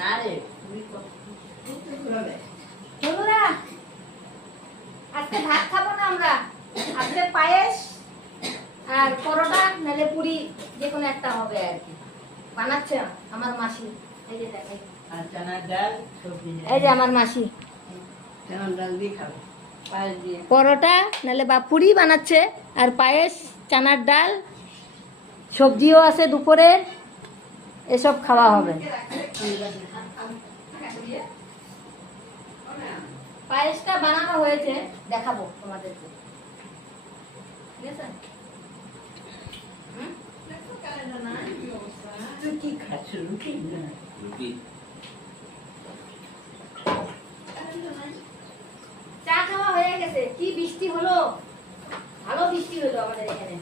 না রে বন্ধুরা আজকে ভাত খাবো না আমরা, আজকে পায়েস আর পরোটা নালে পুরি যে কোনো একটা হবে আর কি। বানাচ্ছে আমার মাসি, এই যে দেখেন, আর চানার ডাল সবজি এই যে আমার মাসি চানার ডাল দিয়ে খাবে পায়েস দিয়ে পরোটা নালে বা পুরি বানাচ্ছে, আর পায়েস, চানার ডাল, সবজিও আছে দুপুরে, এসব খাওয়া হবে। পায়েসটা বানানো হয়েছে, দেখাবো তোমাদেরকে, ঠিক আছে? তুই কি খাচ্ছ রুটি না রুটি চা খাওয়া হয়ে গেছে। কি বৃষ্টি হলো, ভালো বৃষ্টি হলো আমাদের এখানে।